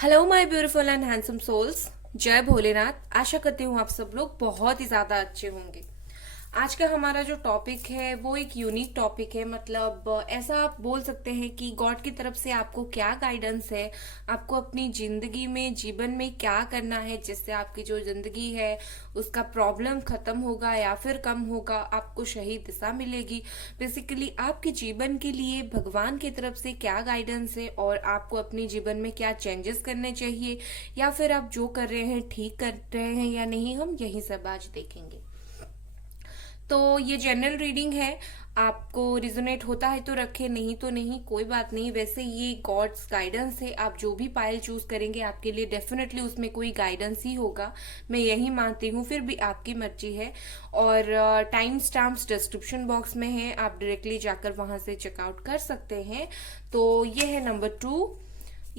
Hello my beautiful and handsome souls. जय भोलेनाथ। आशा करती हूँ आप सब लोग बहुत ही ज्यादा अच्छे होंगे। आज का हमारा जो टॉपिक है वो एक यूनिक टॉपिक है। मतलब ऐसा आप बोल सकते हैं कि गॉड की तरफ से आपको क्या गाइडेंस है, आपको अपनी जिंदगी में जीवन में क्या करना है जिससे आपकी जो जिंदगी है उसका प्रॉब्लम खत्म होगा या फिर कम होगा, आपको सही दिशा मिलेगी। बेसिकली आपके जीवन के लिए भगवान की तरफ से क्या गाइडेंस है और आपको अपने जीवन में क्या चेंजेस करने चाहिए या फिर आप जो कर रहे हैं ठीक कर रहे हैं या नहीं, हम यही सब आज देखेंगे। तो ये जनरल रीडिंग है, आपको रिजोनेट होता है तो रखे, नहीं तो नहीं, कोई बात नहीं। वैसे ये गॉड्स गाइडेंस है, आप जो भी पायल चूज करेंगे आपके लिए डेफिनेटली उसमें कोई गाइडेंस ही होगा, मैं यही मानती हूँ। फिर भी आपकी मर्जी है। और टाइम स्टैम्प्स डिस्क्रिप्शन बॉक्स में है, आप डायरेक्टली जाकर वहां से चेकआउट कर सकते हैं। तो ये है नंबर 2,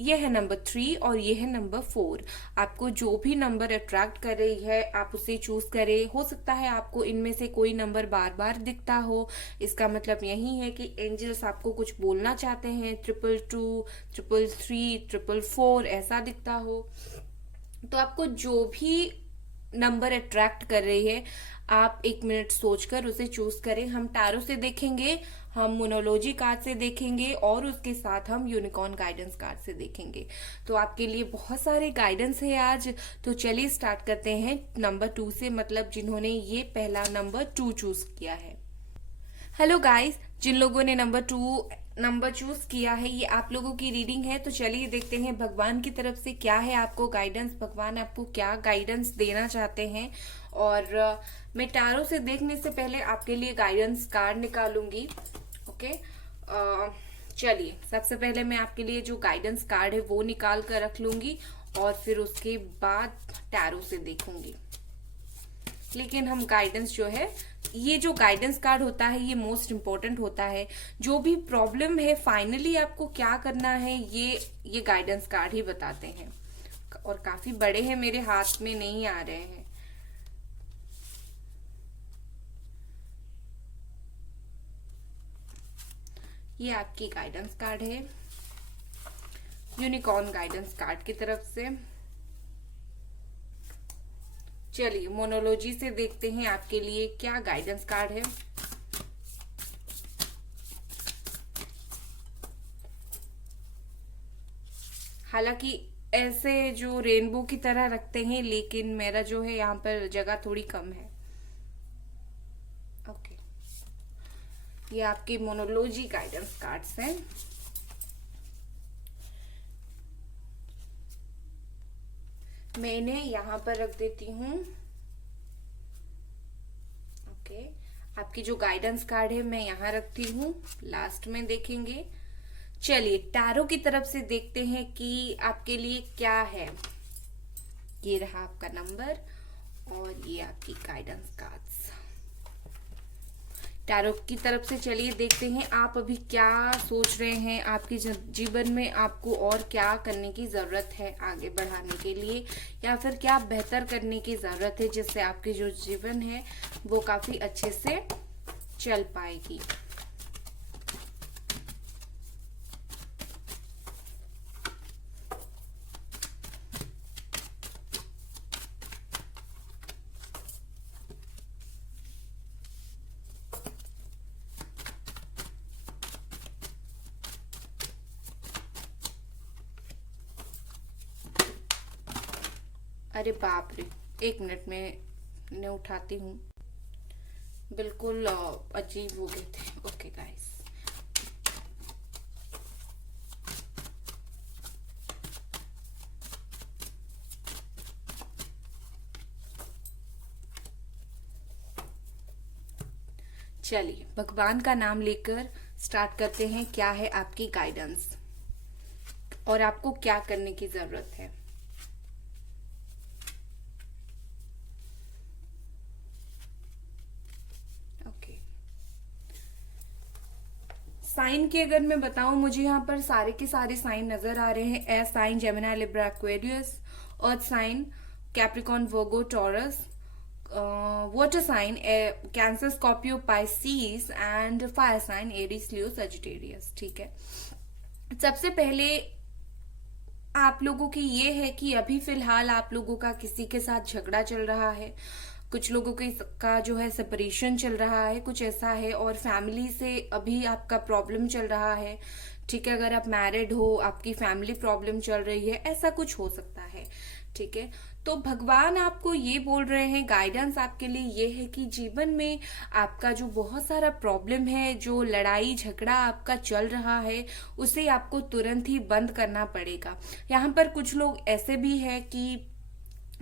ये है नंबर 3 और ये है नंबर 4। आपको जो भी नंबर अट्रैक्ट कर रही है आप उसे चूज करें। हो सकता है आपको इनमें से कोई नंबर बार बार दिखता हो, इसका मतलब यही है कि एंजल्स आपको कुछ बोलना चाहते हैं। 222, 333, 444 ऐसा दिखता हो तो आपको जो भी नंबर अट्रैक्ट कर रही है आप 1 मिनट सोचकर उसे चूज करें। हम टैरो से देखेंगे, हम मोनोलॉजी कार्ड से देखेंगे और उसके साथ हम यूनिकॉर्न गाइडेंस कार्ड से देखेंगे। तो आपके लिए बहुत सारे गाइडेंस है आज। तो चलिए स्टार्ट करते हैं नंबर 2 से, मतलब जिन्होंने ये पहला नंबर 2 चूज किया है। हेलो गाइस, जिन लोगों ने नंबर 2 नंबर चूज किया है ये आप लोगों की रीडिंग है। तो चलिए देखते हैं भगवान की तरफ से क्या है आपको गाइडेंस, भगवान आपको क्या गाइडेंस देना चाहते हैं। और मैं टैरो से देखने से पहले आपके लिए गाइडेंस कार्ड निकालूंगी। ओके, चलिए सबसे पहले मैं आपके लिए जो गाइडेंस कार्ड है वो निकाल कर रख लूंगी और फिर उसके बाद टैरो से देखूंगी। लेकिन हम गाइडेंस जो है, ये जो गाइडेंस कार्ड होता है ये मोस्ट इम्पोर्टेंट होता है। जो भी प्रॉब्लम है फाइनली आपको क्या करना है ये गाइडेंस कार्ड ही बताते हैं। और काफी बड़े हैं, मेरे हाथ में नहीं आ रहे हैं। ये आपकी गाइडेंस कार्ड है यूनिकॉर्न गाइडेंस कार्ड की तरफ से। चलिए मोनोलॉजी से देखते हैं आपके लिए क्या गाइडेंस कार्ड है। हालांकि ऐसे जो रेनबो की तरह रखते हैं लेकिन मेरा जो है यहाँ पर जगह थोड़ी कम है। ओके, ये आपके मोनोलॉजी गाइडेंस कार्ड्स हैं। मैं इन्हें यहाँ पर रख देती हूँ। ओके, आपकी जो गाइडेंस कार्ड है मैं यहाँ रखती हूँ, लास्ट में देखेंगे। चलिए टैरो की तरफ से देखते हैं कि आपके लिए क्या है। ये रहा आपका नंबर और ये आपकी गाइडेंस कार्ड्स टैरो की तरफ से। चलिए देखते हैं आप अभी क्या सोच रहे हैं, आपके जीवन में आपको और क्या करने की जरूरत है आगे बढ़ाने के लिए, या फिर क्या बेहतर करने की जरूरत है जिससे आपकी जो जीवन है वो काफी अच्छे से चल पाएगी। अरे बाप रे, 1 मिनट में इन्हें उठाती हूँ। बिल्कुल अजीब हो गए थे। ओके गाइस, चलिए भगवान का नाम लेकर स्टार्ट करते हैं। क्या है आपकी गाइडेंस और आपको क्या करने की जरूरत है। साइन की अगर मैं बताऊं, मुझे यहाँ पर सारे के सारे साइन नजर आ रहे हैं। Air sign Gemini Libra Aquarius, earth sign Capricorn Virgo Taurus, water sign Cancer Scorpio Pisces and fire sign Aries Leo Sagittarius. ठीक है, सबसे पहले आप लोगों की ये है कि अभी फिलहाल आप लोगों का किसी के साथ झगड़ा चल रहा है, कुछ लोगों का जो है सेपरेशन चल रहा है, कुछ ऐसा है, और फैमिली से अभी आपका प्रॉब्लम चल रहा है। ठीक है, अगर आप मैरिड हो, आपकी फैमिली प्रॉब्लम चल रही है, ऐसा कुछ हो सकता है। ठीक है, तो भगवान आपको ये बोल रहे हैं, गाइडेंस आपके लिए ये है कि जीवन में आपका जो बहुत सारा प्रॉब्लम है, जो लड़ाई झगड़ा आपका चल रहा है, उसे आपको तुरंत ही बंद करना पड़ेगा। यहाँ पर कुछ लोग ऐसे भी है कि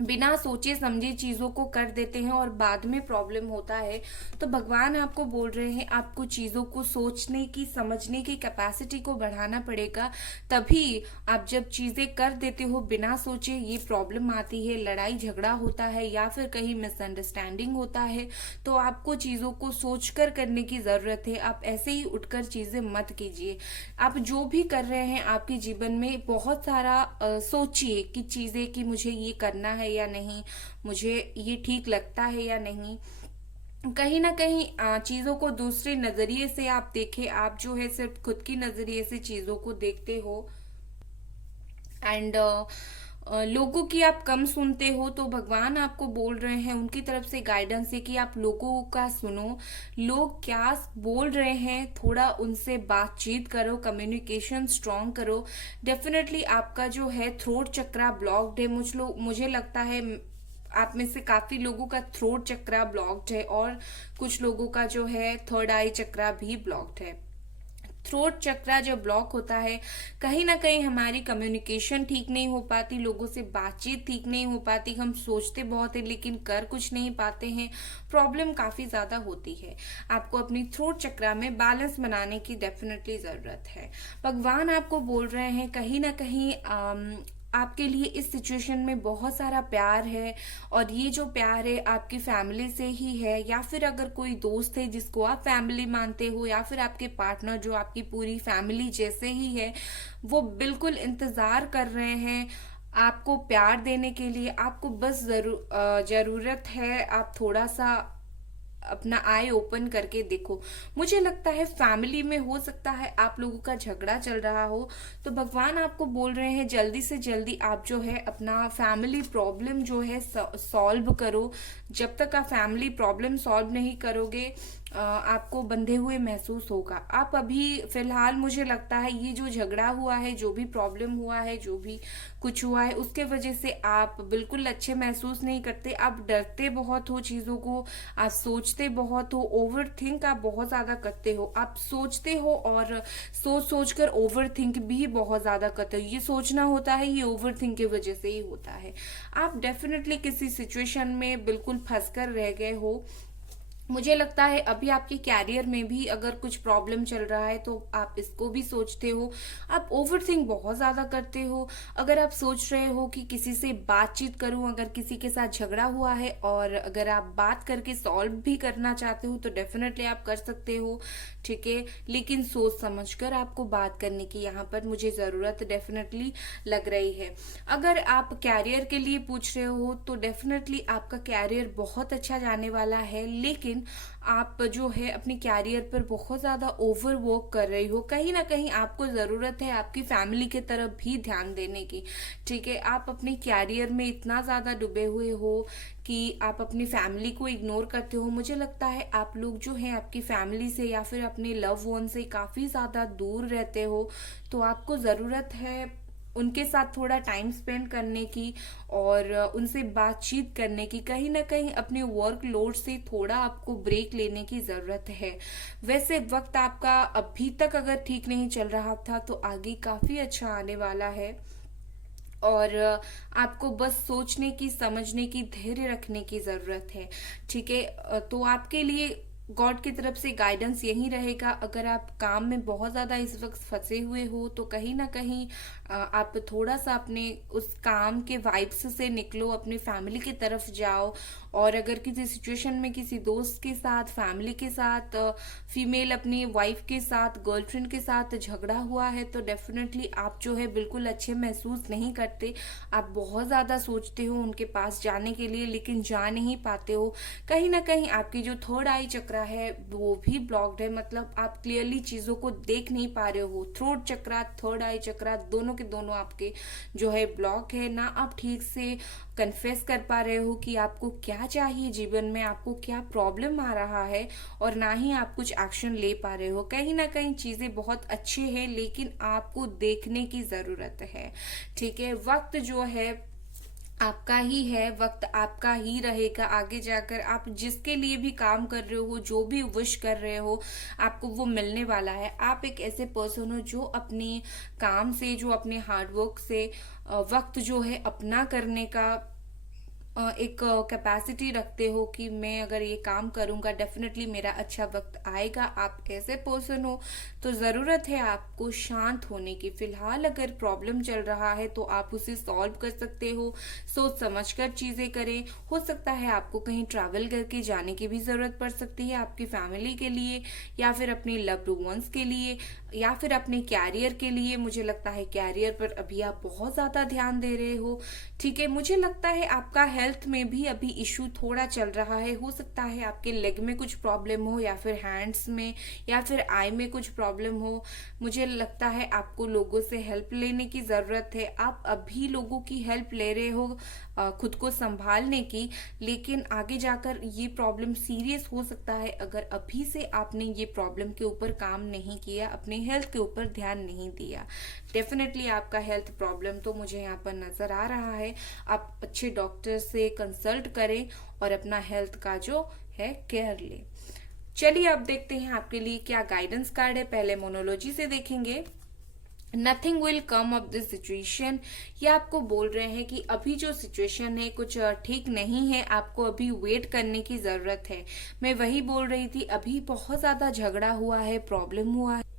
बिना सोचे समझे चीजों को कर देते हैं और बाद में प्रॉब्लम होता है। तो भगवान आपको बोल रहे हैं, आपको चीजों को सोचने की, समझने की कैपेसिटी को बढ़ाना पड़ेगा। तभी आप जब चीजें कर देते हो बिना सोचे, ये प्रॉब्लम आती है, लड़ाई झगड़ा होता है या फिर कहीं मिसअंडरस्टैंडिंग होता है, तो आपको चीजों को सोचकर करने की जरूरत है। आप ऐसे ही उठकर चीजें मत कीजिए। आप जो भी कर रहे हैं आपके जीवन में, बहुत सारा सोचिए कि चीजें, कि मुझे ये करना है या नहीं, मुझे ये ठीक लगता है या नहीं। कहीं ना कहीं चीजों को दूसरे नजरिए से आप देखें। आप जो है सिर्फ खुद की नजरिए से चीजों को देखते हो, एंड लोगों की आप कम सुनते हो। तो भगवान आपको बोल रहे हैं, उनकी तरफ से गाइडेंस है कि आप लोगों का सुनो, लोग क्या बोल रहे हैं, थोड़ा उनसे बातचीत करो, कम्युनिकेशन स्ट्रांग करो। डेफिनेटली आपका जो है थ्रोट चक्रा ब्लॉक्ड है। मुझे लगता है आप में से काफी लोगों का थ्रोट चक्रा ब्लॉक्ड है, और कुछ लोगों का जो है थर्ड आई चक्रा भी ब्लॉक्ड है। थ्रोट चक्रा जब ब्लॉक होता है, कहीं ना कहीं हमारी कम्युनिकेशन ठीक नहीं हो पाती, लोगों से बातचीत ठीक नहीं हो पाती, हम सोचते बहुत है लेकिन कर कुछ नहीं पाते हैं, प्रॉब्लम काफी ज्यादा होती है। आपको अपनी थ्रोट चक्रा में बैलेंस बनाने की डेफिनेटली जरूरत है। भगवान आपको बोल रहे हैं, कहीं ना कहीं आपके लिए इस सिचुएशन में बहुत सारा प्यार है, और ये जो प्यार है आपकी फैमिली से ही है, या फिर अगर कोई दोस्त है जिसको आप फैमिली मानते हो, या फिर आपके पार्टनर जो आपकी पूरी फैमिली जैसे ही है, वो बिल्कुल इंतजार कर रहे हैं आपको प्यार देने के लिए। आपको बस जरूरत है, आप थोड़ा सा अपना आई ओपन करके देखो। मुझे लगता है फैमिली में हो सकता है आप लोगों का झगड़ा चल रहा हो, तो भगवान आपको बोल रहे हैं जल्दी से जल्दी आप जो है अपना फैमिली प्रॉब्लम जो है सॉल्व करो। जब तक आप फैमिली प्रॉब्लम सॉल्व नहीं करोगे, आपको बंधे हुए महसूस होगा। आप अभी फिलहाल, मुझे लगता है ये जो झगड़ा हुआ है, जो भी प्रॉब्लम हुआ है, जो भी कुछ हुआ है, उसके वजह से आप बिल्कुल अच्छे महसूस नहीं करते। आप डरते बहुत हो चीजों को, आप सोचते बहुत हो, ओवर थिंक आप बहुत ज्यादा करते हो। आप सोचते हो और सोच कर ओवर थिंक भी बहुत ज्यादा करते हो। ये सोचना होता है, ये ओवर थिंक की वजह से ही होता है। आप डेफिनेटली किसी सिचुएशन में बिल्कुल फंस कर रह गए हो। मुझे लगता है अभी आपके कैरियर में भी अगर कुछ प्रॉब्लम चल रहा है, तो आप इसको भी सोचते हो। आप ओवरथिंक बहुत ज्यादा करते हो। अगर आप सोच रहे हो कि किसी से बातचीत करूं, अगर किसी के साथ झगड़ा हुआ है और अगर आप बात करके सॉल्व भी करना चाहते हो, तो डेफिनेटली आप कर सकते हो। ठीक है, लेकिन सोच समझकर आपको बात करने की यहाँ पर मुझे जरूरत डेफिनेटली लग रही है। अगर आप कैरियर के लिए पूछ रहे हो, तो डेफिनेटली आपका कैरियर बहुत अच्छा जाने वाला है, लेकिन आप जो है अपने कैरियर पर बहुत ज्यादा ओवर वर्क कर रही हो। कहीं ना कहीं आपको जरूरत है आपकी फैमिली की तरफ भी ध्यान देने की। ठीक है, आप अपने कैरियर में इतना ज्यादा डूबे हुए हो कि आप अपनी फैमिली को इग्नोर करते हो। मुझे लगता है आप लोग जो है आपकी फैमिली से या फिर अपने लव वन से काफी ज्यादा दूर रहते हो। तो आपको जरूरत है उनके साथ थोड़ा टाइम स्पेंड करने की और उनसे बातचीत करने की। कहीं ना कहीं अपने वर्कलोड से थोड़ा आपको ब्रेक लेने की जरूरत है। वैसे वक्त आपका अभी तक अगर ठीक नहीं चल रहा था, तो आगे काफी अच्छा आने वाला है, और आपको बस सोचने की, समझने की, धैर्य रखने की जरूरत है। ठीक है, तो आपके लिए गॉड की तरफ से गाइडेंस यही रहेगा। अगर आप काम में बहुत ज्यादा इस वक्त फंसे हुए हो, तो कहीं ना कहीं आप थोड़ा सा अपने उस काम के वाइब्स से निकलो, अपनी फैमिली की तरफ जाओ। और अगर किसी सिचुएशन में किसी दोस्त के साथ, फैमिली के साथ, फीमेल अपनी वाइफ के साथ, गर्लफ्रेंड के साथ झगड़ा हुआ है, तो डेफिनेटली आप जो है बिल्कुल अच्छे महसूस नहीं करते। आप बहुत ज्यादा सोचते हो उनके पास जाने के लिए, लेकिन जा नहीं पाते हो। कहीं ना कहीं आपकी जो थर्ड आई चक्र चक्रा है वो भी ब्लॉक्ड है, मतलब आप क्लियरली चीजों को देख नहीं पा रहे हो। थ्रोट चक्रा, थर्ड आई चक्रा, दोनों के दोनों आपके जो है ब्लॉक है ना। आप ठीक से कन्फेस कर पा रहे हो कि आपको क्या चाहिए जीवन में, आपको क्या प्रॉब्लम आ रहा है, और ना ही आप कुछ एक्शन ले पा रहे हो। कहीं ना कहीं चीजें बहुत अच्छी है लेकिन आपको देखने की जरूरत है। ठीक है, वक्त जो है आपका ही है, वक्त आपका ही रहेगा। आगे जाकर आप जिसके लिए भी काम कर रहे हो, जो भी विश कर रहे हो, आपको वो मिलने वाला है। आप एक ऐसे पर्सन हो जो अपने काम से, जो अपने हार्डवर्क से वक्त जो है अपना करने का एक कैपेसिटी रखते हो कि मैं अगर ये काम करूंगा डेफिनेटली मेरा अच्छा वक्त आएगा। आप ऐसे पर्सन हो तो जरूरत है आपको शांत होने की। फिलहाल अगर प्रॉब्लम चल रहा है तो आप उसे सॉल्व कर सकते हो, सोच समझ कर चीजें करें। हो सकता है आपको कहीं ट्रैवल करके जाने की भी जरूरत पड़ सकती है, आपकी फैमिली के लिए या फिर अपने लव्ड वंस के लिए या फिर अपने कैरियर के लिए। मुझे लगता है कैरियर पर अभी आप बहुत ज्यादा ध्यान दे रहे हो। ठीक है, मुझे लगता है आपका हेल्थ में भी अभी इशू थोड़ा चल रहा है। हो सकता है आपके लेग में कुछ प्रॉब्लम हो या फिर हैंड्स में या फिर आई में कुछ प्रॉब्लम हो। मुझे लगता है आपको लोगों से हेल्प लेने की जरूरत है। आप अभी लोगों की हेल्प ले रहे हो खुद को संभालने की, लेकिन आगे जाकर ये प्रॉब्लम सीरियस हो सकता है अगर अभी से आपने ये प्रॉब्लम के ऊपर काम नहीं किया, अपने हेल्थ के ऊपर ध्यान नहीं दिया। डेफिनेटली आपका हेल्थ प्रॉब्लम तो मुझे यहाँ पर नजर आ रहा है। आप अच्छे डॉक्टर से कंसल्ट करें और अपना हेल्थ का जो है केयर ले। चलिए अब देखते हैं आपके लिए क्या गाइडेंस कार्ड है। पहले मोनोलॉजी से देखेंगे। Nothing will come of this situation. ये आपको बोल रहे हैं कि अभी जो सिचुएशन है कुछ ठीक नहीं है, आपको अभी वेट करने की जरूरत है। मैं वही बोल रही थी, अभी बहुत ज्यादा झगड़ा हुआ है, प्रॉब्लम हुआ है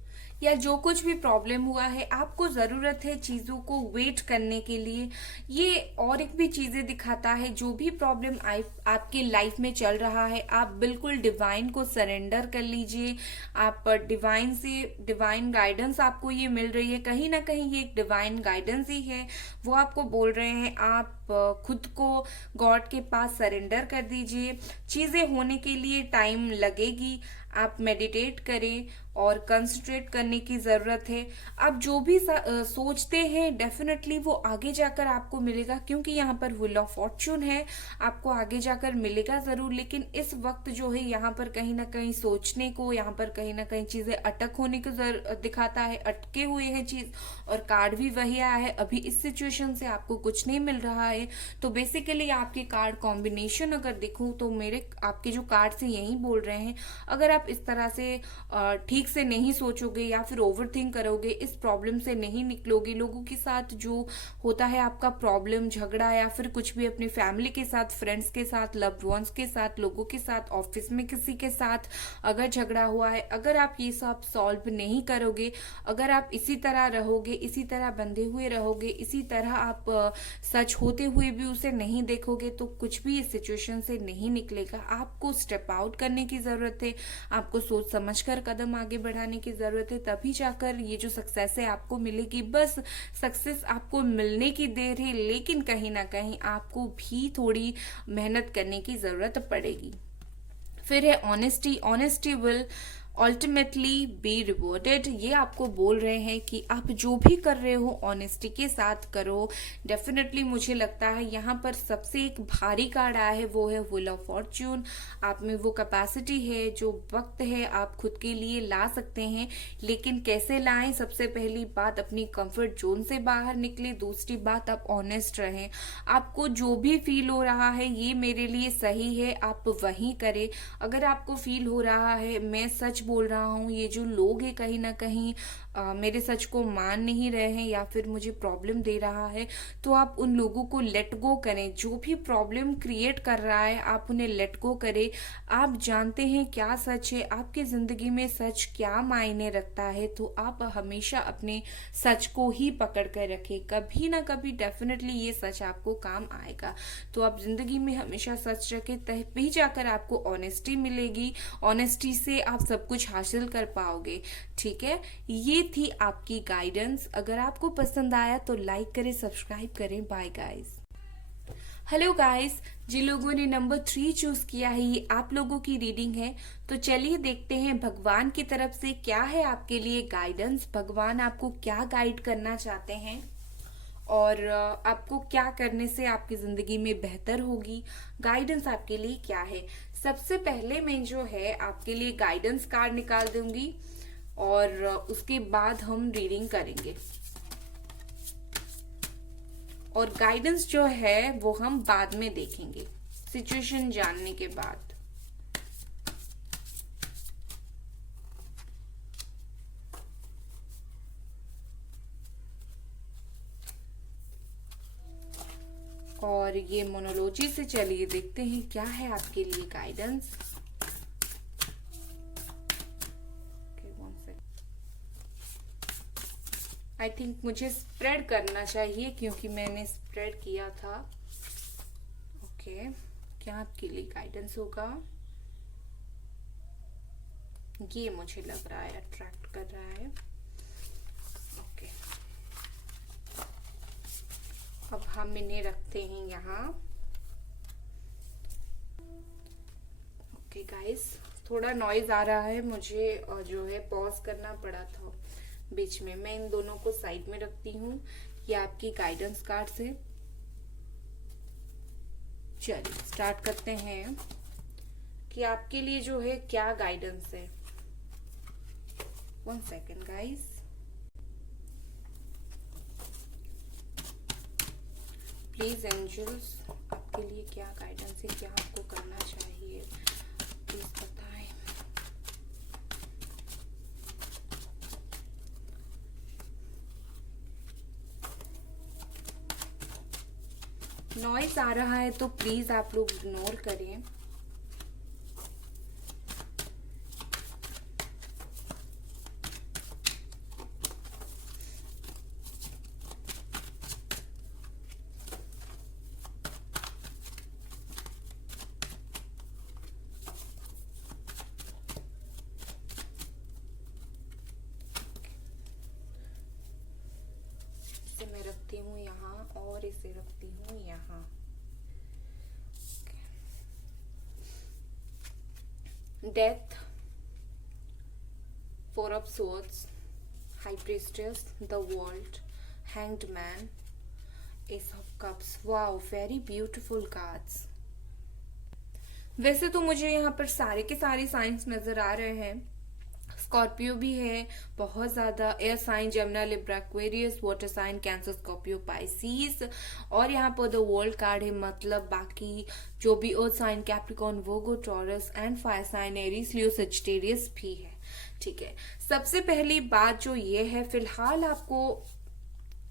या जो कुछ भी प्रॉब्लम हुआ है, आपको जरूरत है चीजों को वेट करने के लिए। ये और एक भी चीजें दिखाता है, जो भी प्रॉब्लम आपके लाइफ में चल रहा है आप बिल्कुल डिवाइन को सरेंडर कर लीजिए। आप डिवाइन से, डिवाइन गाइडेंस आपको ये मिल रही है, कहीं ना कहीं ये एक डिवाइन गाइडेंस ही है। वो आपको बोल रहे हैं आप खुद को गॉड के पास सरेंडर कर दीजिए। चीजें होने के लिए टाइम लगेगी, आप मेडिटेट करें और कंसंट्रेट करने की जरूरत है। आप जो भी सोचते हैं डेफिनेटली वो आगे जाकर आपको मिलेगा, क्योंकि यहाँ पर व्हील ऑफ फॉर्चून है, आपको आगे जाकर मिलेगा जरूर। लेकिन इस वक्त जो है यहाँ पर कहीं ना कहीं सोचने को, यहाँ पर कहीं ना कहीं चीजें अटक होने को दिखाता है, अटके हुए हैं चीज। और कार्ड भी वही आया है, अभी इस सिचुएशन से आपको कुछ नहीं मिल रहा है। तो बेसिकली आपके कार्ड कॉम्बिनेशन अगर देखूं तो मेरे आपके जो कार्ड से यही बोल रहे हैं, अगर आप इस तरह से ठीक से नहीं सोचोगे या फिर ओवरथिंक करोगे, इस प्रॉब्लम से नहीं निकलोगे, लोगों के साथ जो होता है आपका प्रॉब्लम, झगड़ा या फिर कुछ भी अपनी फैमिली के साथ, फ्रेंड्स के साथ, लव्ड वंस के साथ, लोगों के साथ, ऑफिस में किसी के साथ अगर झगड़ा हुआ है, अगर आप ये सब सॉल्व नहीं करोगे, अगर आप इसी तरह रहोगे, इसी तरह बंधे हुए रहोगे, इसी तरह आप सच होते हुए भी उसे नहीं देखोगे, तो कुछ भी इस सिचुएशन से नहीं निकलेगा। आपको स्टेप आउट करने की जरूरत है, आपको सोच समझकर कदम आगे बढ़ाने की जरूरत है, तभी जाकर ये जो सक्सेस है आपको मिलेगी। बस सक्सेस आपको मिलने की देर है, लेकिन कहीं ना कहीं आपको भी थोड़ी मेहनत करने की जरूरत पड़ेगी। फिर है honesty. Honesty will ultimately be rewarded. ये आपको बोल रहे हैं कि आप जो भी कर रहे हो ऑनेस्टी के साथ करो। डेफिनेटली मुझे लगता है यहाँ पर सबसे एक भारी कार्ड आया है, वो है व्हील ऑफ फॉर्च्यून। आप में वो कैपेसिटी है, जो वक्त है आप खुद के लिए ला सकते हैं, लेकिन कैसे लाएं? सबसे पहली बात अपनी कंफर्ट जोन से बाहर निकले, दूसरी बात आप ऑनेस्ट रहें। आपको जो भी फील हो रहा है ये मेरे लिए सही है, आप वही करें। अगर आपको फील हो रहा है मैं सच बोल रहा हूँ, ये जो लोग हैं कहीं ना कहीं मेरे सच को मान नहीं रहे हैं या फिर मुझे प्रॉब्लम दे रहा है, तो आप उन लोगों को लेट गो करें। जो भी प्रॉब्लम क्रिएट कर रहा है आप उन्हें लेट गो करें। आप जानते हैं क्या सच है, आपकी जिंदगी में सच क्या मायने रखता है, तो आप हमेशा अपने सच को ही पकड़ कर रखें। कभी ना कभी डेफिनेटली ये सच आपको काम आएगा। तो आप जिंदगी में हमेशा सच रखें, तभी जाकर आपको ऑनेस्टी मिलेगी। ऑनेस्टी से आप सब कुछ हासिल कर पाओगे। ठीक है, ये थी आपकी गाइडेंस। अगर आपको पसंद आया तो लाइक करें, सब्सक्राइब करें। Bye guys. हेलो गाइस, जिन लोगों ने नंबर 3 चूज किया है ये आप लोगों की रीडिंग है। तो चलिए देखते हैं भगवान की तरफ से क्या है आपके लिए गाइडेंस। भगवान आपको क्या गाइड करना चाहते हैं और आपको क्या करने से आपकी जिंदगी में बेहतर होगी। गाइडेंस आपके लिए क्या है। सबसे पहले मैं जो है आपके लिए गाइडेंस कार्ड निकाल दूंगी और उसके बाद हम रीडिंग करेंगे। और गाइडेंस जो है वो हम बाद में देखेंगे, सिचुएशन जानने के बाद। और ये मोनोलॉजी से चलिए देखते हैं क्या है आपके लिए गाइडेंस। आई थिंक मुझे स्प्रेड करना चाहिए क्योंकि मैंने स्प्रेड किया था। ओके, क्या आपके लिए गाइडेंस होगा। ये मुझे लग रहा है अट्रैक्ट कर रहा है। ओके, अब हम इन्हें रखते हैं यहाँ। ओके गाइस, थोड़ा नॉइज आ रहा है, मुझे जो है पॉज करना पड़ा था बीच में। मैं इन दोनों को साइड में रखती हूँ। ये आपकी गाइडेंस कार्ड से। चलिए स्टार्ट करते हैं कि आपके लिए जो है क्या गाइडेंस है। 1 सेकेंड गाइस। प्लीज एंजल्स, आपके लिए क्या गाइडेंस है, क्या आपको करना चाहिए, प्लीज बताएं। नॉइस आ रहा है तो प्लीज आप लोग इग्नोर करें। इसे मैं रखती हूँ यहाँ और इसे रखती हूँ यहाँ। Death, 4 of swords, high priestess, the world, hanged man, ace of cups। Wow, very beautiful cards. वैसे तो मुझे यहाँ पर सारे के सारे साइंस नजर आ रहे हैं। स्कॉर्पियो भी है बहुत ज्यादा, air sign Gemini Libra Aquarius, water sign Cancer Scorpio Pisces. और यहाँ पर द वर्ल्ड कार्ड है, मतलब बाकी जो भी earth sign Capricorn Virgo Taurus and fire sign Aries Leo Sagittarius भी है। ठीक है, सबसे पहली बात जो ये है, फिलहाल आपको,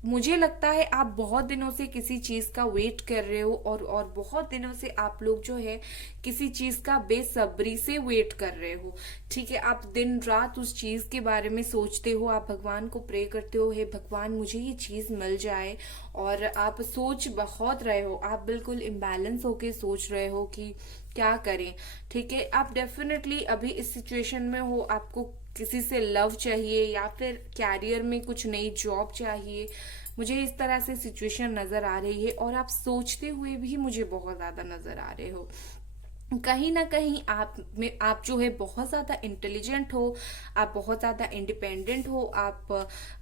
मुझे लगता है आप बहुत दिनों से किसी चीज का वेट कर रहे हो और बहुत दिनों से आप लोग जो है किसी चीज का बेसब्री से वेट कर रहे हो। ठीक है, आप दिन रात उस चीज के बारे में सोचते हो, आप भगवान को प्रे करते हो, हे भगवान मुझे ये चीज मिल जाए। और आप सोच बहुत रहे हो, आप बिल्कुल इम्बैलेंस होके सोच रहे हो कि क्या करें। ठीक है, आप डेफिनेटली अभी इस सिचुएशन में हो, आपको किसी से लव चाहिए या फिर कैरियर में कुछ नई जॉब चाहिए। मुझे इस तरह से सिचुएशन नजर आ रही है और आप सोचते हुए भी मुझे बहुत ज्यादा नजर आ रहे हो। कहीं ना कहीं आप जो है बहुत ज्यादा इंटेलिजेंट हो, आप बहुत ज्यादा इंडिपेंडेंट हो, आप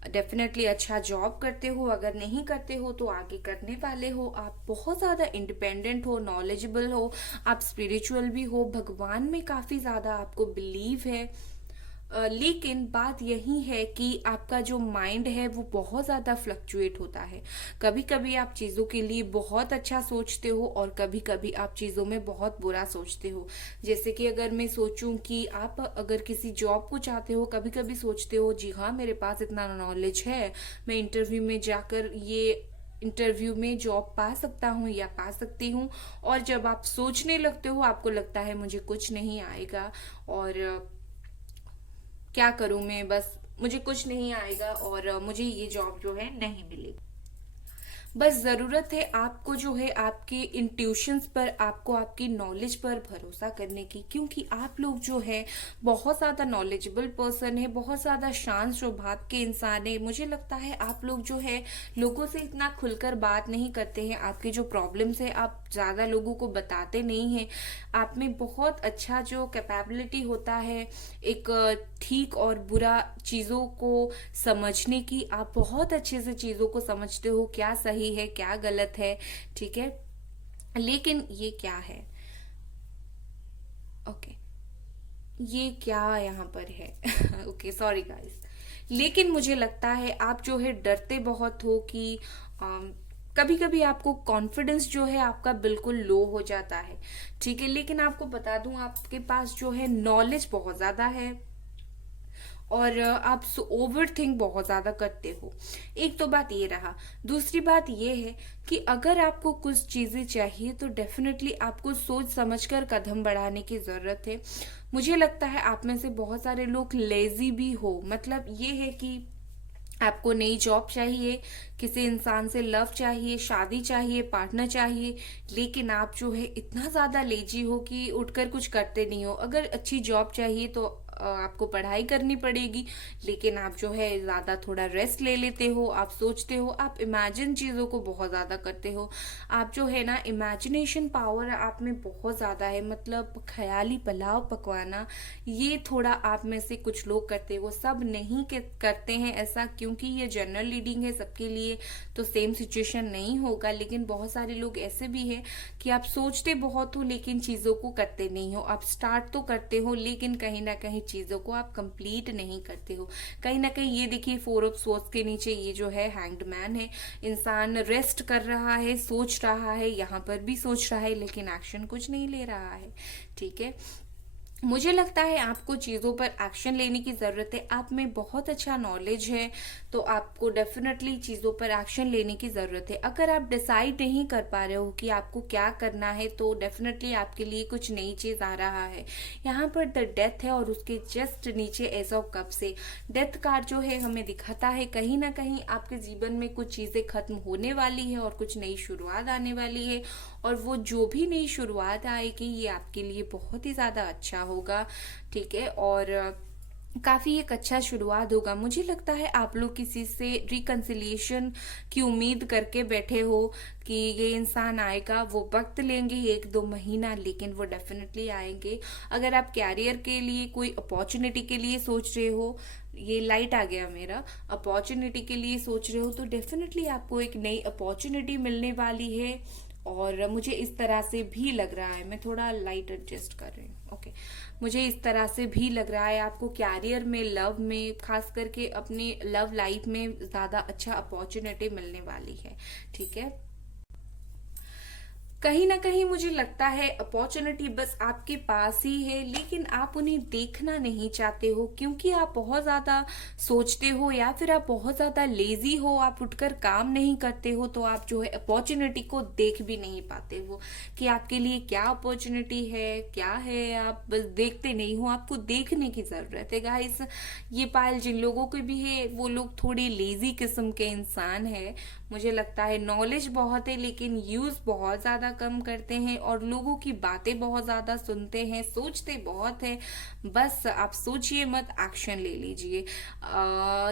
डेफिनेटली अच्छा जॉब करते हो, अगर नहीं करते हो तो आगे करने वाले हो। आप बहुत ज्यादा इंडिपेंडेंट हो, नॉलेजेबल हो, आप स्पिरिचुअल भी हो, भगवान में काफी ज्यादा आपको बिलीव है। लेकिन बात यही है कि आपका जो माइंड है वो बहुत ज़्यादा फ्लक्चुएट होता है। कभी कभी आप चीज़ों के लिए बहुत अच्छा सोचते हो और कभी कभी आप चीज़ों में बहुत बुरा सोचते हो। जैसे कि अगर मैं सोचूं कि आप अगर किसी जॉब को चाहते हो, कभी कभी सोचते हो जी हाँ मेरे पास इतना नॉलेज है, मैं इंटरव्यू में जाकर ये इंटरव्यू में जॉब पा सकता हूँ या पा सकती हूँ। और जब आप सोचने लगते हो आपको लगता है मुझे कुछ नहीं आएगा और क्या करूं मैं, बस मुझे कुछ नहीं आएगा और मुझे ये जॉब जो है नहीं मिलेगी। बस जरूरत है आपको जो है आपके इंट्यूशंस पर, आपको आपकी नॉलेज पर भरोसा करने की, क्योंकि आप लोग जो है बहुत ज्यादा नॉलेजेबल पर्सन है, बहुत ज्यादा शांत स्वभाव के इंसान है। मुझे लगता है आप लोग जो है लोगों से इतना खुलकर बात नहीं करते हैं, आपकी जो प्रॉब्लम्स है आप ज्यादा लोगों को बताते नहीं हैं। आप में बहुत अच्छा जो कैपेबिलिटी होता है एक ठीक और बुरा चीजों को समझने की, आप बहुत अच्छे से चीजों को समझते हो, क्या सही है क्या गलत है, ठीक है। लेकिन ये क्या है, ओके, ये क्या यहाँ पर है ओके सॉरी गाइस। लेकिन मुझे लगता है आप जो है डरते बहुत हो कि कभी कभी आपको कॉन्फिडेंस जो है आपका बिल्कुल लो हो जाता है, ठीक है। लेकिन आपको बता दूं आपके पास जो है नॉलेज बहुत ज्यादा है, और आप ओवर थिंक बहुत ज्यादा करते हो। एक तो बात ये रहा। दूसरी बात ये है कि अगर आपको कुछ चीजें चाहिए तो डेफिनेटली आपको सोच समझकर कदम बढ़ाने की जरूरत है। मुझे लगता है आप में से बहुत सारे लोग लेजी भी हो, मतलब ये है कि आपको नई जॉब चाहिए, किसी इंसान से लव चाहिए, शादी चाहिए, पार्टनर चाहिए, लेकिन आप जो है इतना ज्यादा लेजी हो कि उठकर कुछ करते नहीं हो। अगर अच्छी जॉब चाहिए तो आपको पढ़ाई करनी पड़ेगी, लेकिन आप जो है ज्यादा थोड़ा रेस्ट ले लेते हो, आप सोचते हो, आप इमेजिन चीजों को बहुत ज्यादा करते हो। आप जो है ना इमेजिनेशन पावर आप में बहुत ज्यादा है, मतलब ख्याली पुलाव पकवाना, ये थोड़ा आप में से कुछ लोग करते हो। सब नहीं करते हैं ऐसा, क्योंकि ये जनरल रीडिंग है, सबके लिए तो सेम सिचुएशन नहीं होगा। लेकिन बहुत सारे लोग ऐसे भी हैं कि आप सोचते बहुत हो लेकिन चीजों को करते नहीं हो। आप स्टार्ट तो करते हो लेकिन कहीं ना कहीं चीजों को आप कंप्लीट नहीं करते हो। कहीं ना कहीं ये देखिए 4 ऑफ सोर्ड्स के नीचे ये जो है हैंग्ड मैन है। इंसान रेस्ट कर रहा है, सोच रहा है, यहाँ पर भी सोच रहा है, लेकिन एक्शन कुछ नहीं ले रहा है, ठीक है। मुझे लगता है आपको चीजों पर एक्शन लेने की जरूरत है। आप में बहुत अच्छा नॉलेज है तो आपको डेफिनेटली चीजों पर एक्शन लेने की जरूरत है। अगर आप डिसाइड नहीं कर पा रहे हो कि आपको क्या करना है तो डेफिनेटली आपके लिए कुछ नई चीज आ रहा है। यहाँ पर द डेथ है और उसके जस्ट नीचे एज ऑफ कप से डेथ कार्ड जो है हमें दिखाता है कहीं ना कहीं आपके जीवन में कुछ चीजें खत्म होने वाली है और कुछ नई शुरुआत आने वाली है। और वो जो भी नई शुरुआत आएगी ये आपके लिए बहुत ही ज्यादा अच्छा होगा, ठीक है। और काफी एक अच्छा शुरुआत होगा। मुझे लगता है आप लोग किसी से रिकंसिलिएशन की उम्मीद करके बैठे हो कि ये इंसान आएगा, वो वक्त लेंगे 1-2 महीना, लेकिन वो डेफिनेटली आएंगे। अगर आप कैरियर के लिए कोई अपॉर्चुनिटी के लिए सोच रहे हो, ये लाइट आ गया मेरा, अपॉर्चुनिटी के लिए सोच रहे हो तो डेफिनेटली आपको एक नई अपॉर्चुनिटी मिलने वाली है। और मुझे इस तरह से भी लग रहा है, मैं थोड़ा लाइट एडजस्ट कर रही हूँ, ओके। मुझे इस तरह से भी लग रहा है आपको कैरियर में, लव में, खास करके अपने लव लाइफ में ज्यादा अच्छा अपॉर्चुनिटी मिलने वाली है, ठीक है। कहीं ना कहीं मुझे लगता है अपॉर्चुनिटी बस आपके पास ही है, लेकिन आप उन्हें देखना नहीं चाहते हो क्योंकि आप बहुत ज्यादा सोचते हो या फिर आप बहुत ज्यादा लेजी हो, आप उठकर काम नहीं करते हो, तो आप जो है अपॉर्चुनिटी को देख भी नहीं पाते हो कि आपके लिए क्या अपॉर्चुनिटी है, क्या है। आप बस देखते नहीं हो, आपको देखने की जरूरत है गाइस। ये पायल जिन लोगों की भी है वो लोग थोड़ी लेजी किस्म के इंसान है। मुझे लगता है नॉलेज बहुत है लेकिन यूज बहुत ज्यादा कम करते हैं और लोगों की बातें बहुत ज्यादा सुनते हैं, सोचते बहुत है। बस आप सोचिए मत, एक्शन ले लीजिए।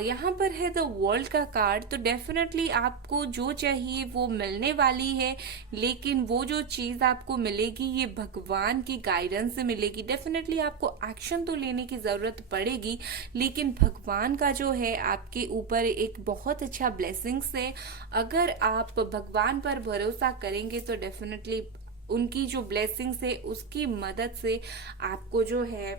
यहाँ पर है द वर्ल्ड का कार्ड, तो डेफिनेटली आपको जो चाहिए वो मिलने वाली है, लेकिन वो जो चीज आपको मिलेगी ये भगवान की गाइडेंस से मिलेगी। डेफिनेटली आपको एक्शन तो लेने की जरूरत पड़ेगी, लेकिन भगवान का जो है आपके ऊपर एक बहुत अच्छा ब्लेसिंग्स है। अगर आप भगवान पर भरोसा करेंगे तो डेफिनेटली उनकी जो ब्लेसिंग्स है उसकी मदद से आपको जो है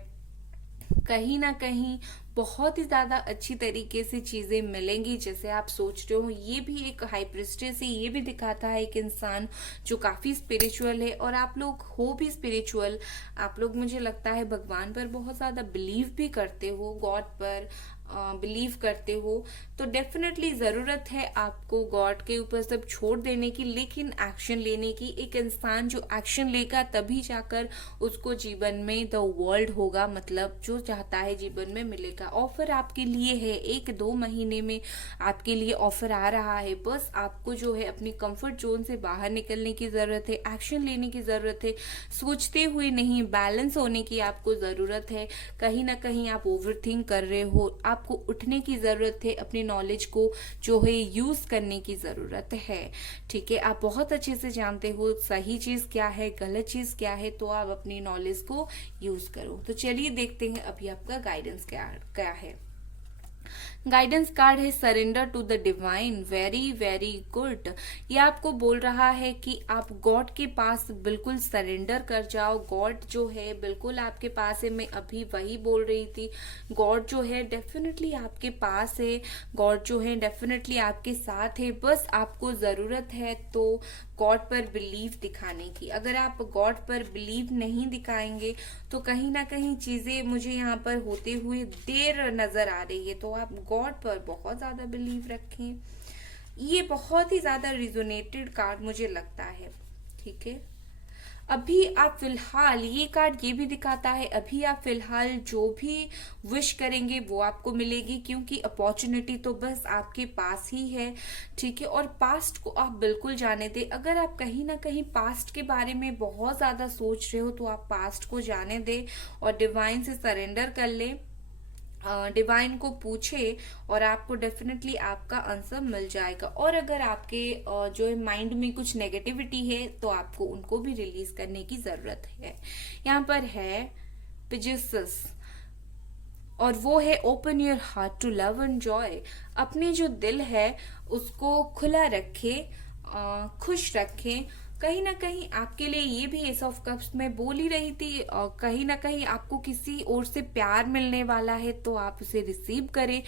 कहीं ना कहीं बहुत ही ज्यादा अच्छी तरीके से चीजें मिलेंगी जैसे आप सोच रहे हो। ये भी एक हाई प्रिस्टेस है, ये भी दिखाता है एक इंसान जो काफी स्पिरिचुअल है, और आप लोग हो भी स्पिरिचुअल। आप लोग मुझे लगता है भगवान पर बहुत ज्यादा बिलीव भी करते हो, गॉड पर बिलीव करते हो। तो डेफिनेटली ज़रूरत है आपको गॉड के ऊपर सब छोड़ देने की, लेकिन एक्शन लेने की। एक इंसान जो एक्शन लेगा तभी जाकर उसको जीवन में द वर्ल्ड होगा, मतलब जो चाहता है जीवन में मिलेगा। ऑफर आपके लिए है, 1-2 महीने में आपके लिए ऑफर आ रहा है। बस आपको जो है अपनी कंफर्ट जोन से बाहर निकलने की ज़रूरत है, एक्शन लेने की ज़रूरत है, सोचते हुए नहीं, बैलेंस होने की आपको ज़रूरत है। कहीं ना कहीं आप ओवर थिंक कर रहे हो, आपको उठने की ज़रूरत है, अपनी नॉलेज को जो है यूज़ करने की ज़रूरत है। ठीक है, आप बहुत अच्छे से जानते हो सही चीज़ क्या है, गलत चीज़ क्या है, तो आप अपनी नॉलेज को यूज़ करो। तो चलिए देखते हैं अभी आपका गाइडेंस क्या क्या है। गाइडेंस कार्ड है surrender to the divine, very very good. ये आपको बोल रहा है कि आप गॉड के पास बिल्कुल सरेंडर कर जाओ। गॉड जो है बिल्कुल आपके पास है, मैं अभी वही बोल रही थी। गॉड जो है डेफिनेटली आपके पास है, गॉड जो है डेफिनेटली आपके साथ है। बस आपको ज़रूरत है तो गॉड पर बिलीव दिखाने की। अगर आप गॉड पर बिलीव नहीं दिखाएंगे तो कहीं ना कहीं चीज़ें मुझे यहाँ पर होते हुए देर नज़र आ रही है। तो आप गॉड पर बहुत ज़्यादा बिलीव रखें। ये बहुत ही ज़्यादा रिजोनेटेड कार्ड मुझे लगता है। ठीक है, अभी आप फिलहाल, ये कार्ड ये भी दिखाता है अभी आप फिलहाल जो भी विश करेंगे वो आपको मिलेगी, क्योंकि अपॉर्चुनिटी तो बस आपके पास ही है। ठीक है, और पास्ट को आप बिल्कुल जाने दें। अगर आप कहीं ना कहीं पास्ट के बारे में बहुत ज़्यादा सोच रहे हो तो आप पास्ट को जाने दें और डिवाइन से सरेंडर कर लें, डिवाइन को पूछे और आपको डेफिनेटली आपका आंसर मिल जाएगा। और अगर आपके जो है माइंड में कुछ नेगेटिविटी है तो आपको उनको भी रिलीज करने की जरूरत है। यहाँ पर है पिजिसस, और वो है open your heart to love and joy. अपने जो दिल है उसको खुला रखें, खुश रखें। कहीं ना कहीं आपके लिए ये भी एस ऑफ कप्स में बोल ही रही थी, कहीं ना कहीं आपको किसी और से प्यार मिलने वाला है तो आप उसे रिसीव करें।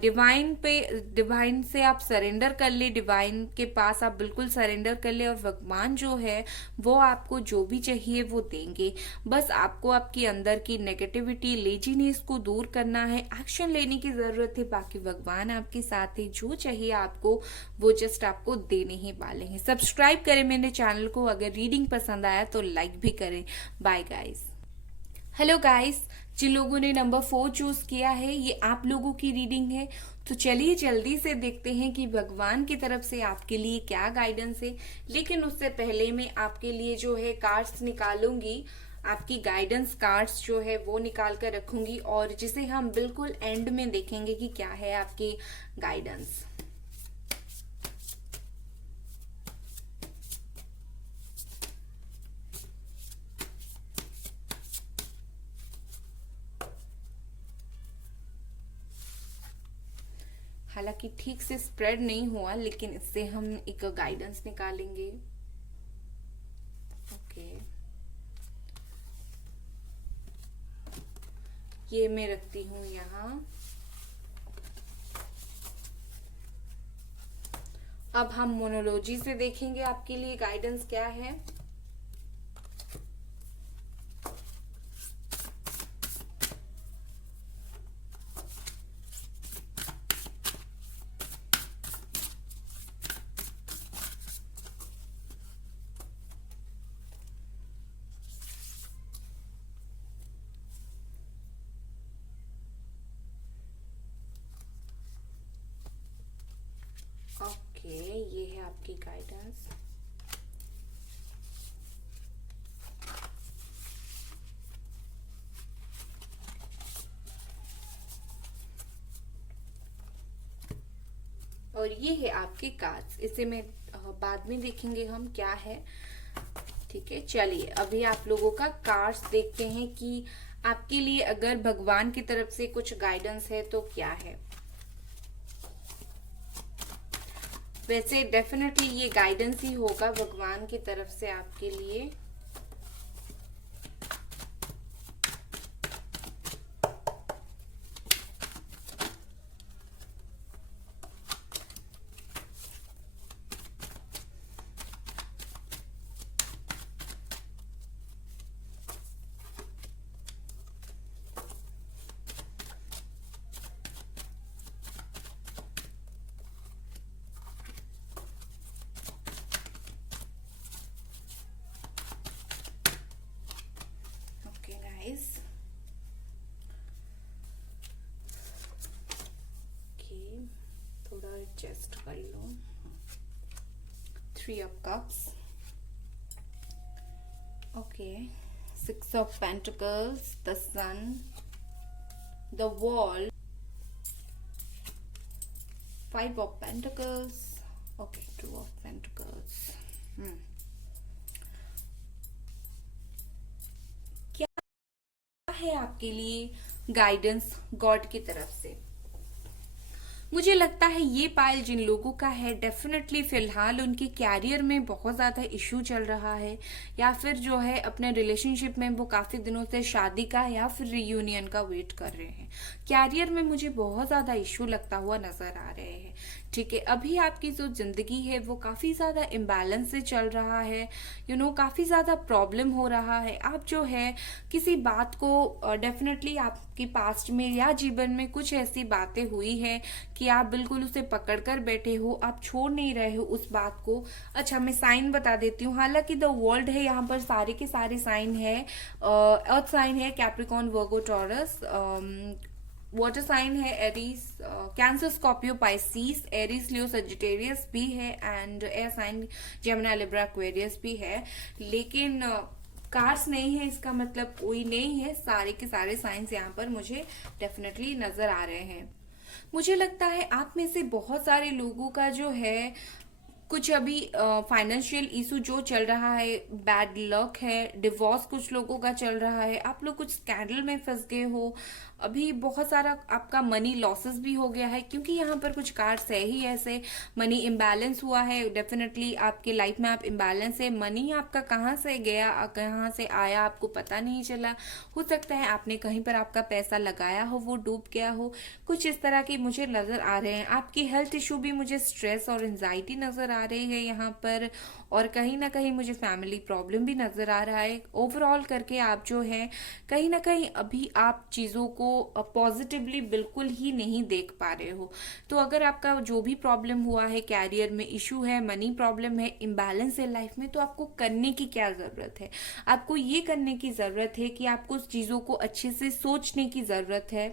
डिवाइन से आप सरेंडर कर ले, डिवाइन के पास आप बिल्कुल सरेंडर कर ले और भगवान जो है वो आपको जो भी चाहिए वो देंगे। बस आपको आपके अंदर की नेगेटिविटी, लेजीनेस को दूर करना है, एक्शन लेने की जरूरत है। बाकी भगवान आपके साथ है, जो चाहिए आपको वो जस्ट आपको देने ही वाले हैं। सब्सक्राइब करें मेरे चैनल को, अगर रीडिंग पसंद आया तो लाइक भी करें। Bye guys. हेलो गाइस, जिन लोगों ने नंबर 4 चूज किया है ये आप लोगों की रीडिंग है। तो चलिए जल्दी से देखते हैं कि भगवान की तरफ से आपके लिए क्या गाइडेंस है। लेकिन उससे पहले मैं आपके लिए जो है कार्ड्स निकालूंगी, आपकी गाइडेंस कार्ड्स जो है वो निकाल कर रखूंगी, और जिसे हम बिल्कुल एंड में देखेंगे कि क्या है आपकी गाइडेंस। हालांकि ठीक से स्प्रेड नहीं हुआ, लेकिन इससे हम एक गाइडेंस निकालेंगे। ओके, ये मैं रखती हूँ यहाँ। अब हम मोनोलॉजी से देखेंगे आपके लिए गाइडेंस क्या है। ओके, ये है आपकी गाइडेंस। और ये है आपके कार्ड्स, इसे मैं बाद में देखेंगे हम क्या है। ठीक है, चलिए अभी आप लोगों का कार्ड्स देखते हैं कि आपके लिए अगर भगवान की तरफ से कुछ गाइडेंस है तो क्या है। वैसे डेफिनेटली ये गाइडेंस ही होगा भगवान की तरफ से आपके लिए। Three of Cups. Okay. Six of Pentacles, the Sun, the Wall, Five of Pentacles. Okay, Two of Pentacles. क्या है आपके लिए गाइडेंस गॉड की तरफ से? मुझे लगता है ये पाइल जिन लोगों का है, डेफिनेटली फिलहाल उनके कैरियर में बहुत ज्यादा इशू चल रहा है, या फिर जो है अपने रिलेशनशिप में वो काफी दिनों से शादी का या फिर रियूनियन का वेट कर रहे हैं। कैरियर में मुझे बहुत ज्यादा इशू लगता हुआ नजर आ रहे हैं। ठीक है, अभी आपकी जो जिंदगी है वो काफी ज्यादा इम्बैलेंस से चल रहा है। काफी ज्यादा प्रॉब्लम हो रहा है। आप जो है किसी बात को डेफिनेटली आपके पास्ट में या जीवन में कुछ ऐसी बातें हुई है कि आप बिल्कुल उसे पकड़ कर बैठे हो, आप छोड़ नहीं रहे हो उस बात को। अच्छा, मैं साइन बता देती हूँ। हालांकि द वर्ल्ड है, यहाँ पर सारे के सारे साइन है। अर्थ साइन है Capricorn, Virgo, Taurus. Water sign है Aries, Cancer, Scorpio, Pisces, Aries, Leo, Sagittarius भी है, and air sign Gemini, Libra, Aquarius भी है। लेकिन कार्स नहीं है, इसका मतलब कोई नहीं है। सारे के सारे साइंस यहाँ पर मुझे डेफिनेटली नजर आ रहे हैं। मुझे लगता है आप में से बहुत सारे लोगों का जो है कुछ अभी फाइनेंशियल इशू जो चल रहा है, बैड लक है, डिवोर्स कुछ लोगों का चल रहा है, आप लोग कुछ स्कैंडल में फंस गए हो, अभी बहुत सारा आपका मनी लॉसेस भी हो गया है, क्योंकि यहाँ पर कुछ कार्ड्स है ही ऐसे। मनी इम्बैलेंस हुआ है, डेफिनेटली आपके लाइफ में आप इम्बैलेंस है। मनी आपका कहाँ से गया, कहाँ से आया, आपको पता नहीं चला। हो सकता है आपने कहीं पर आपका पैसा लगाया हो, वो डूब गया हो। कुछ इस तरह के मुझे नजर आ रहे हैं। आपकी हेल्थ इशू भी मुझे स्ट्रेस और एंजाइटी नजर आ रही है यहाँ पर, और कहीं ना कहीं मुझे फैमिली प्रॉब्लम भी नजर आ रहा है। ओवरऑल करके आप जो है कहीं ना कहीं अभी आप चीजों को पॉजिटिवली बिल्कुल ही नहीं देख पा रहे हो। तो अगर आपका जो भी प्रॉब्लम हुआ है, कैरियर में इशू है, मनी प्रॉब्लम है, इम्बैलेंस है लाइफ में, तो आपको करने की क्या जरूरत है? आपको ये करने की जरूरत है कि आपको उस चीजों को अच्छे से सोचने की जरूरत है।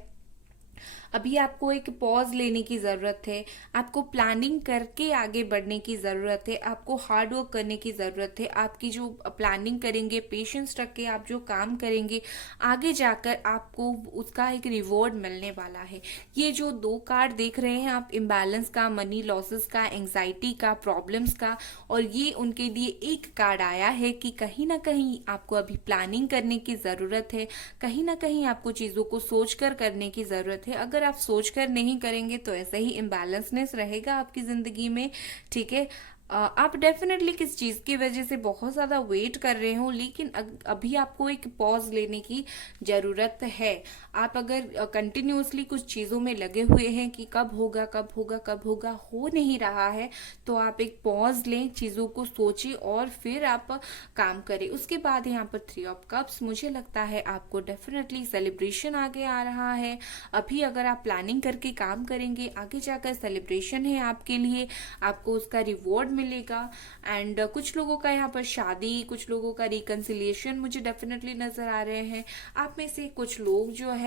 अभी आपको एक पॉज लेने की जरूरत है। आपको प्लानिंग करके आगे बढ़ने की जरूरत है। आपको हार्ड वर्क करने की जरूरत है। आपकी जो प्लानिंग करेंगे, पेशेंस रख के आप जो काम करेंगे, आगे जाकर आपको उसका एक रिवॉर्ड मिलने वाला है। ये जो दो कार्ड देख रहे हैं आप, इम्बैलेंस का, मनी लॉसेस का, एंग्जाइटी का, प्रॉब्लम्स का, और ये उनके लिए एक कार्ड आया है कि कहीं ना कहीं आपको अभी प्लानिंग करने की जरूरत है। कहीं ना कहीं आपको चीजों को सोचकर करने की जरूरत है। अगर आप सोचकर नहीं करेंगे तो ऐसे ही इम्बैलेंसनेस रहेगा आपकी जिंदगी में। ठीक है, आप डेफिनेटली किस चीज की वजह से बहुत ज्यादा वेट कर रहे हो, लेकिन अभी आपको एक पॉज लेने की जरूरत है। आप अगर कंटिन्यूअसली कुछ चीजों में लगे हुए हैं कि कब होगा कब होगा कब होगा, हो नहीं रहा है, तो आप एक पॉज लें, चीजों को सोचें और फिर आप काम करें। उसके बाद यहाँ पर थ्री ऑफ कप्स, मुझे लगता है आपको डेफिनेटली सेलिब्रेशन आगे आ रहा है। अभी अगर आप प्लानिंग करके काम करेंगे, आगे जाकर सेलिब्रेशन है आपके लिए, आपको उसका रिवॉर्ड मिलेगा। एंड कुछ लोगों का यहाँ पर शादी, कुछ लोगों का रिकंसिलिएशन मुझे डेफिनेटली नजर आ रहे हैं। आप में से कुछ लोग जो है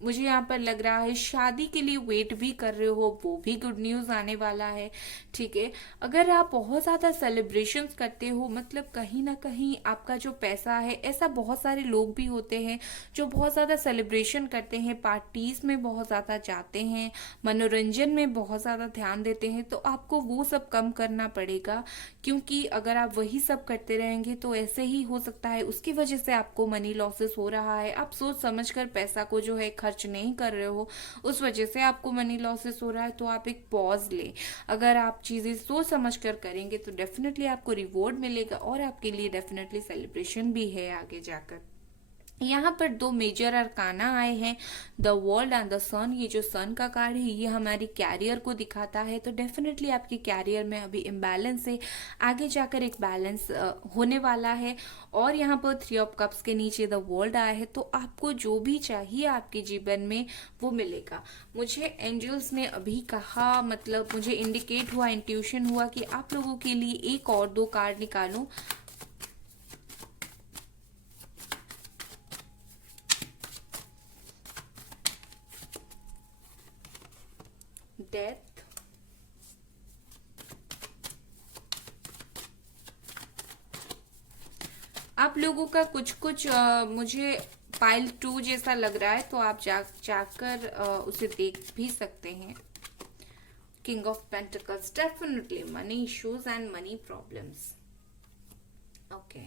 मुझे यहाँ पर लग रहा है शादी के लिए वेट भी कर रहे हो, वो भी गुड न्यूज आने वाला है। ठीक है, अगर आप बहुत ज्यादा सेलिब्रेशंस करते हो, मतलब कहीं ना कहीं आपका जो पैसा है, ऐसा बहुत सारे लोग भी होते हैं जो बहुत ज्यादा सेलिब्रेशन करते हैं, पार्टीज में बहुत ज्यादा जाते हैं, मनोरंजन में बहुत ज्यादा ध्यान देते हैं, तो आपको वो सब कम करना पड़ेगा। क्योंकि अगर आप वही सब करते रहेंगे तो ऐसे ही हो सकता है उसकी वजह से आपको मनी लॉसेस हो रहा है। आप सोच समझकर पैसा को जो है खर्च नहीं कर रहे हो, उस वजह से आपको मनी लॉसेस हो रहा है। तो आप एक पॉज ले। अगर आप चीजें सोच समझ कर करेंगे तो डेफिनेटली आपको रिवॉर्ड मिलेगा, और आपके लिए डेफिनेटली सेलिब्रेशन भी है आगे जाकर। यहाँ पर दो मेजर अरकाना आए हैं, द वर्ल्ड एंड द सन। ये जो सन का कार्ड है ये हमारी कैरियर को दिखाता है, तो डेफिनेटली आपके कैरियर में अभी इम्बैलेंस है, आगे जाकर एक बैलेंस होने वाला है। और यहाँ पर थ्री ऑफ कप्स के नीचे द वर्ल्ड आया है, तो आपको जो भी चाहिए आपके जीवन में वो मिलेगा। मुझे एंजल्स ने अभी कहा, मतलब मुझे इंडिकेट हुआ, इंट्यूशन हुआ कि आप लोगों के लिए एक और दो कार्ड निकालूं। डेथ, आप लोगों का कुछ कुछ मुझे पाइल 2 जैसा लग रहा है, तो आप जाकर उसे देख भी सकते हैं। King of pentacles, definitely money issues and money problems. Okay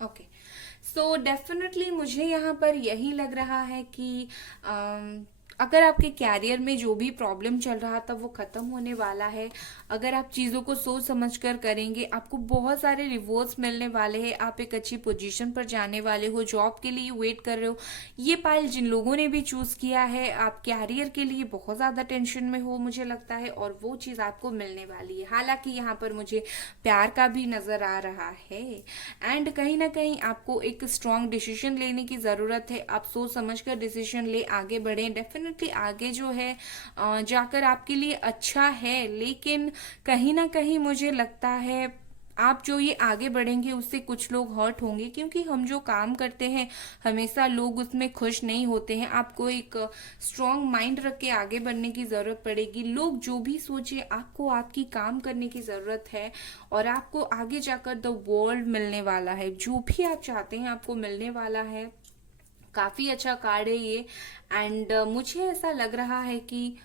okay, so definitely मुझे यहाँ पर यही लग रहा है कि अगर आपके कैरियर में जो भी प्रॉब्लम चल रहा था वो खत्म होने वाला है। अगर आप चीज़ों को सोच समझ कर करेंगे, आपको बहुत सारे रिवॉर्ड्स मिलने वाले हैं। आप एक अच्छी पोजीशन पर जाने वाले हो, जॉब के लिए वेट कर रहे हो। ये पाइल जिन लोगों ने भी चूज किया है, आप कैरियर के लिए बहुत ज़्यादा टेंशन में हो मुझे लगता है, और वो चीज़ आपको मिलने वाली है। हालांकि यहाँ पर मुझे प्यार का भी नज़र आ रहा है, एंड कहीं ना कहीं आपको एक स्ट्रॉन्ग डिसीजन लेने की ज़रूरत है। आप सोच समझ कर डिसीजन ले आगे बढ़ें। डेफिनेटली आगे जो है जाकर आपके लिए अच्छा है, लेकिन कहीं ना कहीं मुझे लगता है आप जो ये आगे बढ़ेंगे उससे कुछ लोग हर्ट होंगे, क्योंकि हम जो काम करते हैं हमेशा लोग उसमें खुश नहीं होते हैं। आपको एक स्ट्रांग माइंड रख के आगे बढ़ने की ज़रूरत पड़ेगी। लोग जो भी सोचे, आपको आपकी काम करने की ज़रूरत है, और आपको आगे जाकर द वर्ल्ड मिलने वाला है। जो भी आप चाहते हैं आपको मिलने वाला है। काफ़ी अच्छा कार्ड है ये, एंड मुझे ऐसा लग रहा है कि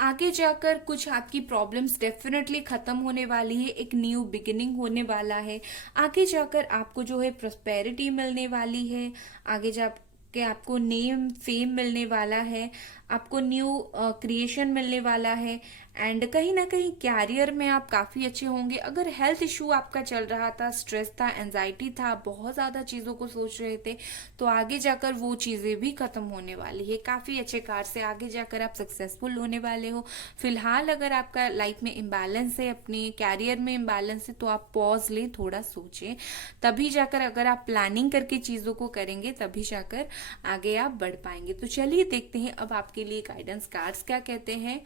आगे जाकर कुछ आपकी प्रॉब्लम्स डेफिनेटली खत्म होने वाली है। एक न्यू बिगिनिंग होने वाला है। आगे जाकर आपको जो है प्रॉस्पेरिटी मिलने वाली है। आगे जाके आपको नेम फेम मिलने वाला है। आपको न्यू क्रिएशन मिलने वाला है, एंड कहीं ना कहीं कैरियर में आप काफ़ी अच्छे होंगे। अगर हेल्थ इशू आपका चल रहा था, स्ट्रेस था, एंजाइटी था, बहुत ज़्यादा चीज़ों को सोच रहे थे, तो आगे जाकर वो चीज़ें भी खत्म होने वाली है। काफ़ी अच्छे कार्ड से आगे जाकर आप सक्सेसफुल होने वाले हो। फिलहाल अगर आपका लाइफ में इम्बैलेंस है, अपने कैरियर में इम्बैलेंस है, तो आप पॉज ले, थोड़ा सोचें, तभी जाकर अगर आप प्लानिंग करके चीज़ों को करेंगे तभी जाकर आगे आप बढ़ पाएंगे। तो चलिए देखते हैं अब आपके लिए गाइडेंस कार्ड्स क्या कहते हैं।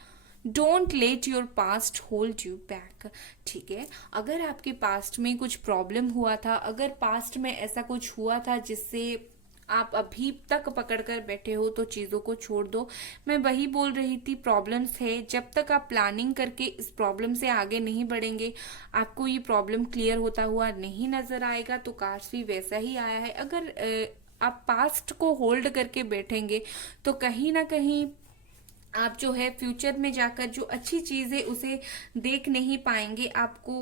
Don't let your past hold you back. ठीक है, अगर आपके पास्ट में कुछ प्रॉब्लम हुआ था, अगर पास्ट में ऐसा कुछ हुआ था जिससे आप अभी तक पकड़ कर बैठे हो, तो चीज़ों को छोड़ दो। मैं वही बोल रही थी, प्रॉब्लम्स है, जब तक आप प्लानिंग करके इस प्रॉब्लम से आगे नहीं बढ़ेंगे, आपको ये प्रॉब्लम क्लियर होता हुआ नहीं नजर आएगा। तो कार्ड्स भी वैसा ही आया है। अगर आप पास्ट को होल्ड करके बैठेंगे तो कहीं ना कहीं आप जो है फ्यूचर में जाकर जो अच्छी चीज है उसे देख नहीं पाएंगे। आपको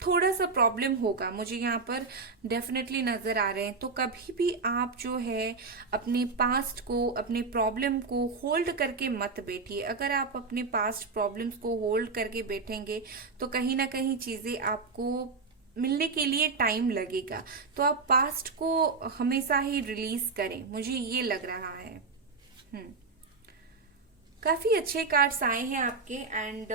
थोड़ा सा प्रॉब्लम होगा, मुझे यहाँ पर डेफिनेटली नजर आ रहे हैं। तो कभी भी आप जो है अपने पास्ट को, अपने प्रॉब्लम को होल्ड करके मत बैठिए। अगर आप अपने पास्ट प्रॉब्लम्स को होल्ड करके बैठेंगे तो कहीं ना कहीं चीजें आपको मिलने के लिए टाइम लगेगा। तो आप पास्ट को हमेशा ही रिलीज करें, मुझे ये लग रहा है। काफी अच्छे कार्ड्स आए हैं आपके, एंड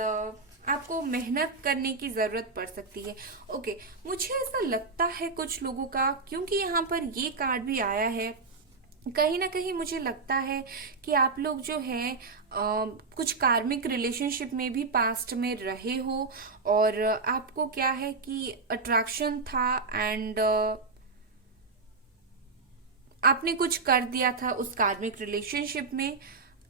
आपको मेहनत करने की जरूरत पड़ सकती है। ओके, मुझे ऐसा लगता है कुछ लोगों का, क्योंकि यहाँ पर ये कार्ड भी आया है, कहीं ना कहीं मुझे लगता है कि आप लोग जो है कुछ कार्मिक रिलेशनशिप में भी पास्ट में रहे हो, और आपको क्या है कि अट्रैक्शन था, एंड आपने कुछ कर दिया था उस कार्मिक रिलेशनशिप में।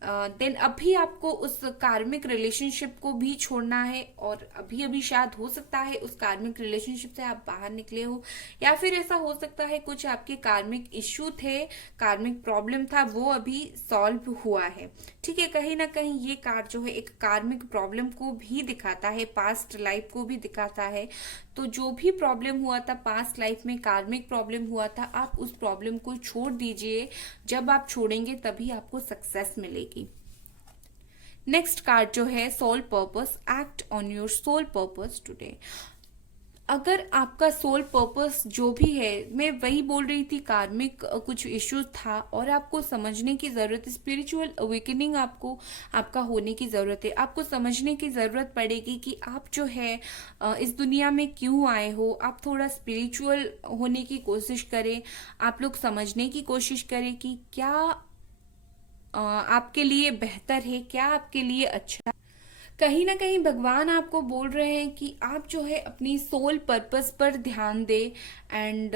देन अभी आपको उस कार्मिक रिलेशनशिप को भी छोड़ना है, और अभी अभी शायद हो सकता है उस कार्मिक रिलेशनशिप से आप बाहर निकले हो, या फिर ऐसा हो सकता है कुछ आपके कार्मिक इश्यू थे, कार्मिक प्रॉब्लम था, वो अभी सॉल्व हुआ है। ठीक है, कहीं ना कहीं ये कार्ड जो है एक कार्मिक प्रॉब्लम को भी दिखाता है, पास्ट लाइफ को भी दिखाता है। तो जो भी प्रॉब्लम हुआ था पास्ट लाइफ में, कार्मिक प्रॉब्लम हुआ था, आप उस प्रॉब्लम को छोड़ दीजिए। जब आप छोड़ेंगे तभी आपको सक्सेस मिलेगी। नेक्स्ट कार्ड जो है soul purpose, act on your soul purpose today. अगर आपका सोल पर्पस जो भी है, मैं वही बोल रही थी, कार्मिक कुछ इश्यूज था और आपको समझने की जरूरत है। स्पिरिचुअल अवेकनिंग आपको आपका होने की जरूरत है। आपको समझने की जरूरत पड़ेगी कि आप जो है इस दुनिया में क्यों आए हो। आप थोड़ा स्पिरिचुअल होने की कोशिश करें। आप लोग समझने की कोशिश करें कि क्या आपके लिए बेहतर है, क्या आपके लिए अच्छा। कहीं ना कहीं भगवान आपको बोल रहे हैं कि आप जो है अपनी सोल पर्पस पर ध्यान दें, एंड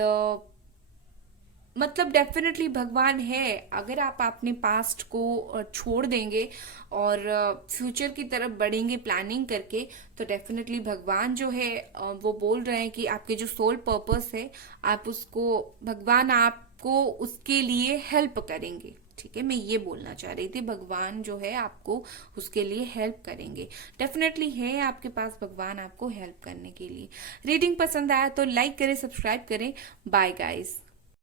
मतलब डेफिनेटली भगवान है। अगर आप अपने पास्ट को छोड़ देंगे और फ्यूचर की तरफ बढ़ेंगे प्लानिंग करके, तो डेफिनेटली भगवान जो है वो बोल रहे हैं कि आपके जो सोल पर्पस है, आप उसको, भगवान आपको उसके लिए हेल्प करेंगे। ठीक है, मैं ये बोलना चाह रही थी, भगवान जो है आपको उसके लिए हेल्प करेंगे। डेफिनेटली है आपके पास भगवान आपको हेल्प करने के लिए। रीडिंग पसंद आया तो लाइक करें, सब्सक्राइब करें। Bye guys.